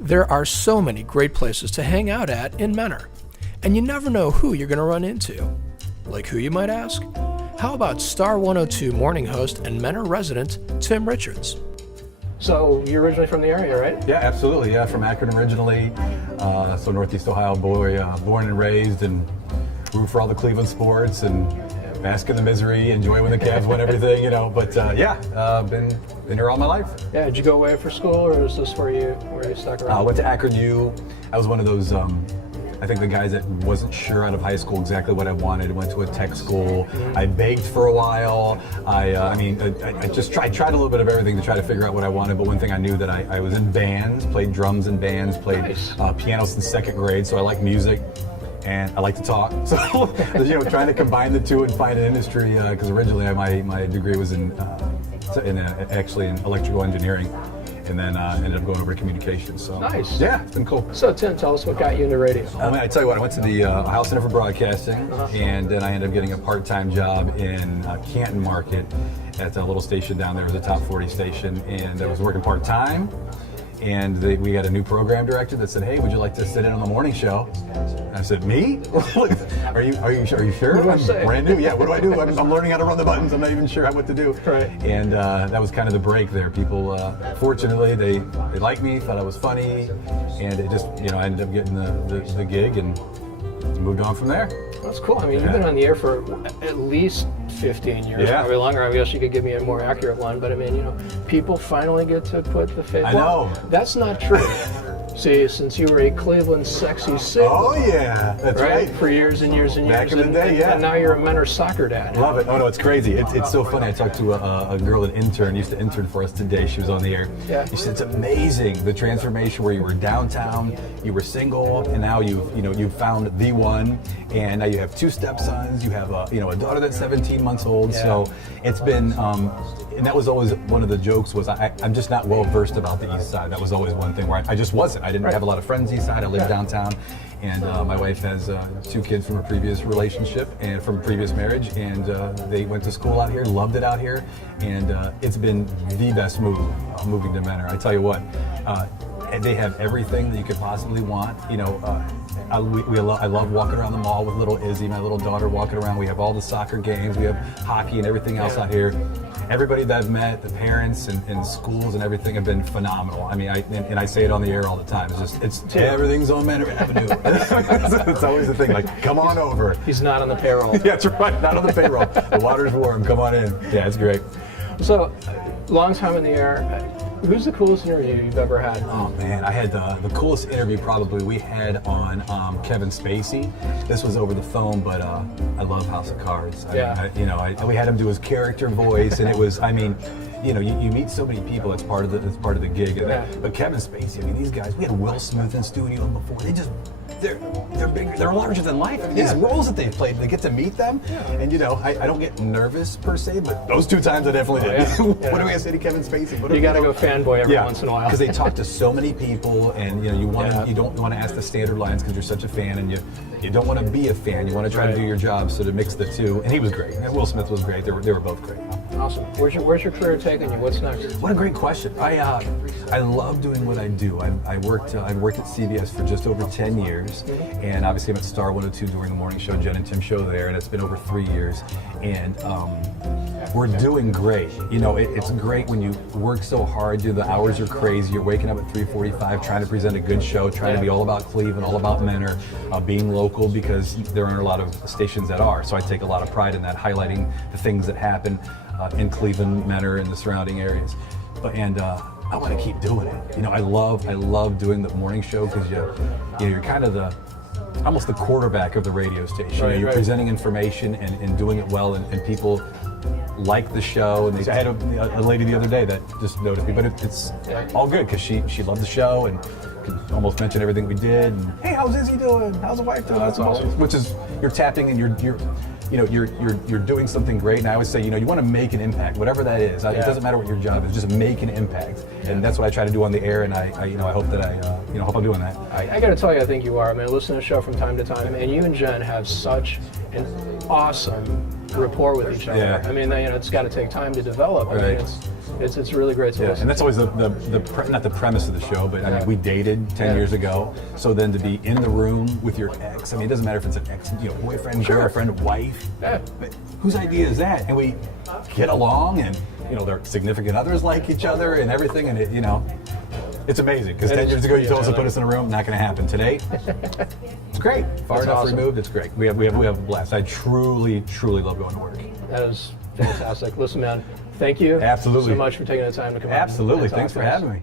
There are so many great places to hang out at in Menor, and you never know who you're going to run into. Like who, you might ask? How about Star 102 morning host and Menor resident, Tim Richards? So, you're originally from the area, right? Yeah, absolutely. Yeah, from Akron originally. So Northeast Ohio boy, born and raised, and root for all the Cleveland sports and bask in the misery, enjoy when the Cavs win everything, you know. But been here all my life. Yeah, did you go away for school, or is this where you stuck around? I went to Akron U. I was one of those, I think the guys that wasn't sure out of high school exactly what I wanted. Went to a tech school. I begged for a while. I just tried a little bit of everything to try to figure out what I wanted. But one thing I knew that I was in bands, played drums in bands, played piano since second grade. So I like music. And I like to talk, so trying to combine the two and find an industry. Because originally my degree was in electrical engineering, and then ended up going over to communications. So nice. Yeah, it's been cool. So Tim, tell us what got you into radio. I tell you what, I went to the Ohio Center for Broadcasting, and then I ended up getting a part-time job in Canton Market at a little station down there. It was a top 40 station, and I was working part-time. And we had a new program director that said, "Hey, would you like to sit in on the morning show?" And I said, "Me? Are you sure? What do I I'm say? Brand new. Yeah. What do I do? I'm learning how to run the buttons. I'm not even sure what to do." Right. And that was kind of the break there. People, fortunately, they liked me, thought I was funny, and it just, I ended up getting the gig and moved on from there. That's cool. I mean, you've been on the air for at least 15 years, probably longer. I guess you could give me a more accurate one, but I mean, people finally get to put the face. I know. That's not true. See, since you were a Cleveland sexy signal. Oh yeah, that's right. For years and years and years. Back in the day, yeah. And now you're a Menor soccer dad. Love it. Oh no, it's crazy. It's so funny. I talked to a girl that used to intern for us today. She was on the air. Yeah. She said it's amazing, the transformation where you were downtown, you were single, and now you've found the one, and now you have two stepsons. You have a daughter that's 17 months old. Yeah. So it's been. And that was always one of the jokes was I'm just not well versed about the East Side. That was always one thing where I just wasn't. I didn't have a lot of friends East Side. I lived downtown, and my wife has 2 kids from a previous relationship and from a previous marriage, and they went to school out here, loved it out here, and it's been the best move moving to Menor. I tell you what, they have everything that you could possibly want. I love walking around the mall with little Izzy, my little daughter, walking around. We have all the soccer games, we have hockey and everything else out here. Everybody that I've met, the parents and schools and everything have been phenomenal. I mean, I say it on the air all the time. It's everything's on Menor Avenue. It's always the thing, like, come on over. He's not on the payroll. Yeah, that's right, not on the payroll. The water's warm, come on in. Yeah, it's great. So, long time in the air. Who's the coolest interview you've ever had? Oh man, I had the coolest interview probably we had on Kevin Spacey. This was over the phone, but I love House of Cards. We had him do his character voice, and it was, you meet so many people. It's part of the gig. But Kevin Spacey, these guys. We had Will Smith in studio before. They're bigger. They're larger than life. These roles that they've played, they get to meet them, and I don't get nervous per se, but those 2 times I definitely did. What do I say to Kevin Spacey? You got to go fanboy every once in a while because they talk to so many people, and you don't want to ask the standard lines because you're such a fan, and you don't want to be a fan. You want to try to do your job, so to mix the two. And he was great. And Will Smith was great. They were both great. Awesome. Where's your career taking you? What's next? What a great question. I love doing what I do. I've worked at CBS for just over 10 years, and obviously I'm at Star 102 during the morning show, Jen and Tim show there, and it's been over 3 years. And we're doing great. It's great when you work so hard. The hours are crazy. You're waking up at 3:45 trying to present a good show, trying to be all about Cleveland, all about Menor, being local, because there aren't a lot of stations that are. So I take a lot of pride in that, highlighting the things that happen in Cleveland, Menor, and the surrounding areas. I want to keep doing it. I love doing the morning show because you're kind of almost the quarterback of the radio station. You're presenting information and doing it well, and people like the show. And I had a lady the other day that just noticed me, but it's all good because she loved the show and could almost mention everything we did. And, hey, how's Izzy doing? How's the wife doing? That's awesome. Which is, you're tapping and you're doing something great. And I always say, you want to make an impact, whatever that is. It doesn't matter what your job is, just make an impact. And that's what I try to do on the air. And I hope that hope I'm doing that. I got to tell you, I think you are. I mean, I listen to the show from time to time, and you and Jen have such an awesome rapport with each other. Yeah. I mean, it's got to take time to develop. I mean, It's really great to Yeah, listen. and that's always not the premise of the show, but I mean, we dated 10 years ago, so then to be in the room with your ex, I mean, it doesn't matter if it's an ex, boyfriend, girlfriend, wife, Yeah. but whose idea is that? And we get along, and their significant others like each other and everything, and it's amazing, because 10 years ago you told us to put us in a room, not going to happen. Today, it's great. Far That's enough awesome. removed, it's great. We have a blast. I truly love going to work. That is fantastic. Listen, man, thank you Absolutely. so much for taking the time to come out. Absolutely. and talk Thanks for to us. having me.